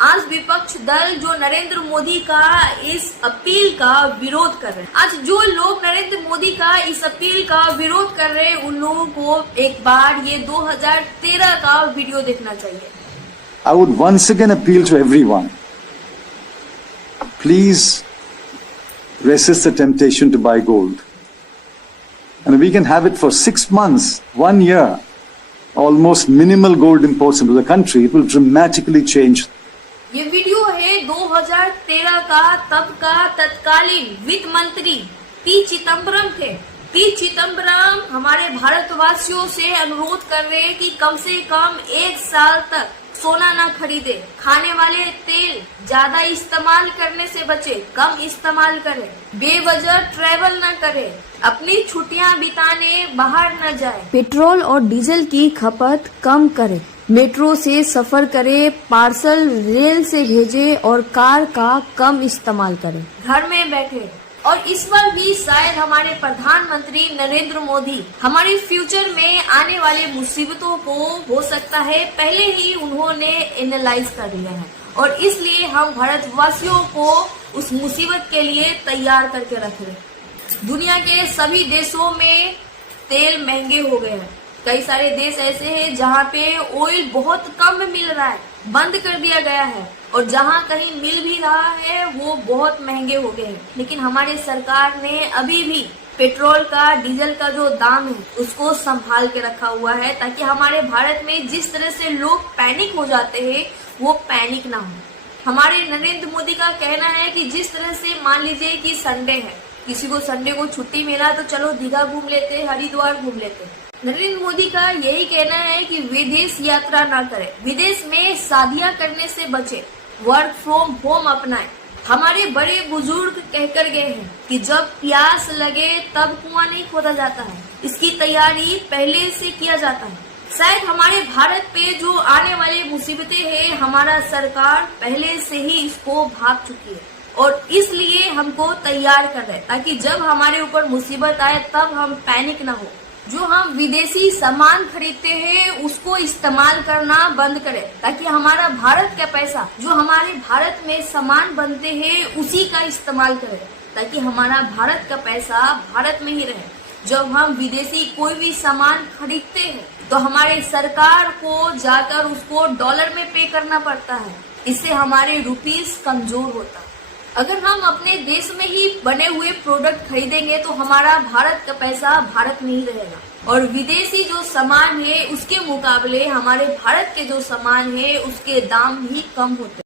आज विपक्ष दल जो नरेंद्र मोदी का इस अपील का विरोध कर रहे हैं, आज जो लोग नरेंद्र मोदी का इस अपील का विरोध कर रहे हैं, उन लोगों को एक बार ये 2013 का वीडियो देखना चाहिए। I would once again appeal to everyone. Please resist the temptation to buy gold. And we can have it for 6 months, 1 year, almost minimal gold imports into the country. It will dramatically change. ये video है 2013 का, तब का तत्कालीन वित्त मंत्री P Chidambaram थे। P Chidambaram हमारे भारतवासियों से अनुरोध कर रहे हैं कि कम से कम 1 साल तक सोना ना खरीदे, खाने वाले तेल ज्यादा इस्तेमाल करने से बचे, कम इस्तेमाल करें, बेवजह ट्रैवल न करें, अपनी छुट्टियां बिताने बाहर न जाए, पेट्रोल और डीजल की खपत कम करें, मेट्रो से सफर करे, पार्सल रेल से भेजे और कार का कम इस्तेमाल करें, घर में बैठे। और इस बार भी शायद हमारे प्रधानमंत्री नरेंद्र मोदी हमारे फ्यूचर में आने वाले मुसीबतों को हो सकता है पहले ही उन्होंने एनालाइज कर लिया है, और इसलिए हम भारतवासियों को उस मुसीबत के लिए तैयार करके रख रहे। दुनिया के सभी देशों में तेल महंगे हो गए हैं। कई सारे देश ऐसे हैं जहाँ पे ऑयल बहुत कम मिल रहा है, बंद कर दिया गया है, और जहाँ कहीं मिल भी रहा है वो बहुत महंगे हो गए हैं। लेकिन हमारी सरकार ने अभी भी पेट्रोल का, डीजल का जो दाम है उसको संभाल के रखा हुआ है, ताकि हमारे भारत में जिस तरह से लोग पैनिक हो जाते हैं वो पैनिक ना हो। हमारे नरेंद्र मोदी का कहना है कि जिस तरह से मान लीजिए कि संडे है, किसी को संडे को छुट्टी मिला तो चलो दीघा घूम लेते, हरिद्वार घूम लेते। नरेंद्र मोदी का यही कहना है कि विदेश यात्रा ना करें, विदेश में शादियां करने से बचे, वर्क फ्रॉम होम अपनाएं। हमारे बड़े बुजुर्ग कहकर गए हैं कि जब प्यास लगे तब कुआं नहीं खोदा जाता है, इसकी तैयारी पहले से किया जाता है। शायद हमारे भारत पे जो आने वाली मुसीबतें हैं, हमारा सरकार पहले से ही इसको भाग चुकी है, और इसलिए हमको तैयार कर रहे हैं, ताकि जब हमारे ऊपर मुसीबत आए तब हम पैनिक ना हो। जो हम विदेशी सामान खरीदते हैं उसको इस्तेमाल करना बंद करें, ताकि हमारा भारत का पैसा, जो हमारे भारत में सामान बनते हैं उसी का इस्तेमाल करें, ताकि हमारा भारत का पैसा भारत में ही रहे। जब हम विदेशी कोई भी सामान खरीदते हैं तो हमारे सरकार को जाकर उसको डॉलर में पे करना पड़ता है, इससे हमारे रुपीस कमजोर होता है। अगर हम अपने देश में ही बने हुए प्रोडक्ट खरीदेंगे तो हमारा भारत का पैसा भारत में ही रहेगा, और विदेशी जो सामान है उसके मुकाबले हमारे भारत के जो सामान है उसके दाम भी कम होते हैं।